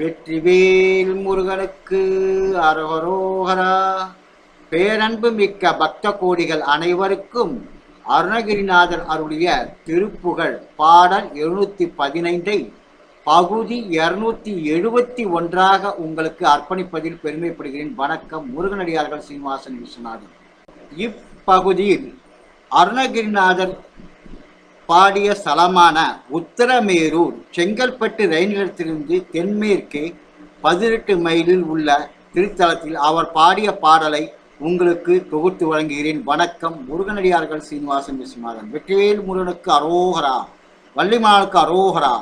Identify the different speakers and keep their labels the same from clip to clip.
Speaker 1: வெற்றிவேல் முருகனுக்கு அரவரோகரா பேரன்பு மிக்க பக்த கோடிகள் அனைவருக்கும் அருணகிரிநாதர் அருளிய திருப்புகழ் பாடல் எழுநூத்தி பதினைந்தை பகுதி இருநூத்தி எழுபத்தி ஒன்றாக உங்களுக்கு அர்ப்பணிப்பதில் பெருமைப்படுகிறேன். வணக்கம் முருகனடியார்கள் சீனிவாசன் விஸ்வநாதன். இப்பகுதியில் அருணகிரிநாதர் பாடிய ஸ்தலமான உத்தரமேரூர் செங்கல்பட்டு ரயில் நிலையத்திலிருந்து தென்மேற்கே பதினெட்டு மைலில் உள்ள திருத்தலத்தில் அவர் பாடிய பாடலை உங்களுக்கு தொகுத்து வழங்குகிறேன். வணக்கம். முருகனடியார்கள் சீனிவாசன் விஸ்வநாதன் வெற்றிவேல் முருகனுக்கு அரோகரா. வள்ளிமானுக்கு அரோகரா.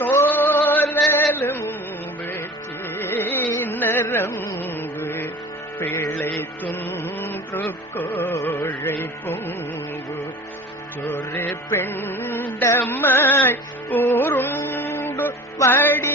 Speaker 2: தோலும் பிழை துன்று கோழை பொங்கு. ஒரு பெண்டமாய் ஊருண்டு வடிவான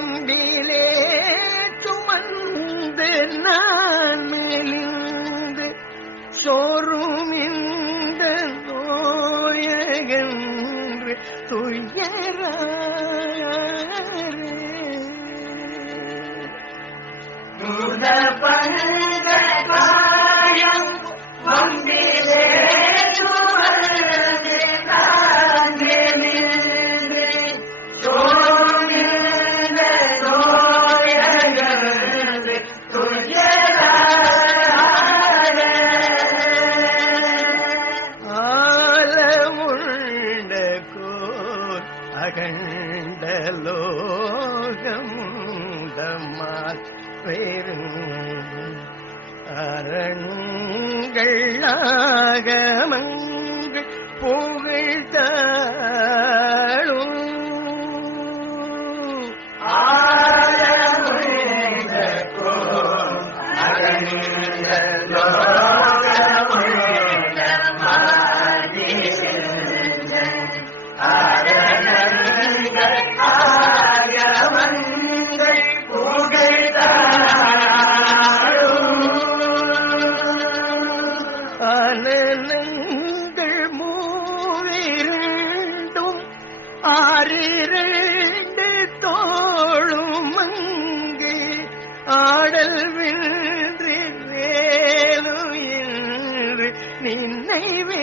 Speaker 2: உடம்பிலே சுமந்து நான் மெலிந்து சோறும் இந்த நோயகன்று துயராரே. வந்திலே. லோகமுண்டமால் அரண்கள் அரண்களாகமங்கள் புகழ்த்தாளும் அனலங்கள் மூவிரண்டும் ஆறிரண்டு தோழும் அங்கே ஆடல் வென்று வேலு என்று நினைவே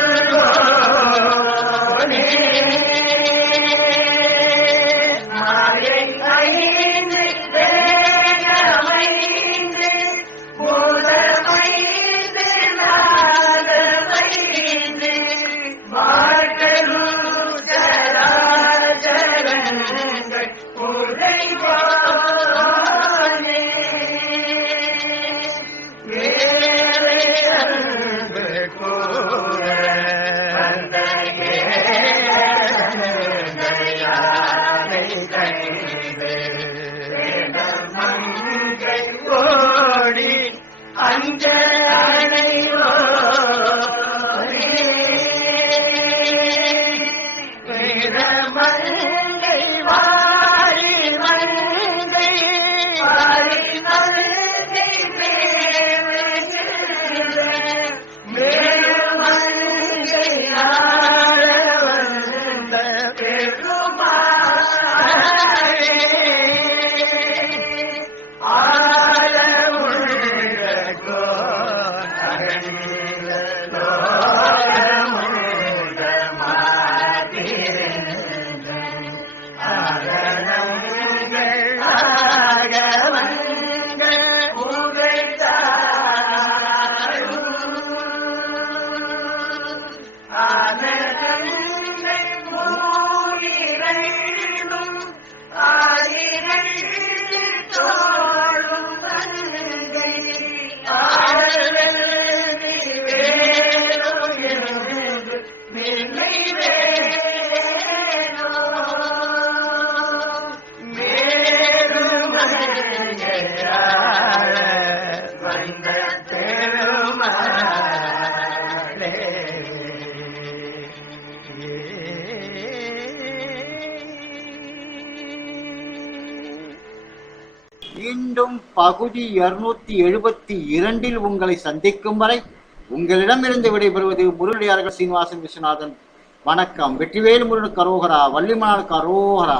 Speaker 2: அஞ்ச கண்ணும் ஆரிகள் தோறும் கண்கள் ஆரல்
Speaker 1: மீண்டும் பகுதி இருநூத்தி எழுபத்தி இரண்டில் உங்களை சந்திக்கும் வரை உங்களிடமிருந்து விடைபெறுவது முருகடியார்கள் சீனிவாசன் விஸ்வநாதன். வணக்கம். வெற்றிவேல் முருகன் கரோகரா வள்ளிமலால் கரோகரா.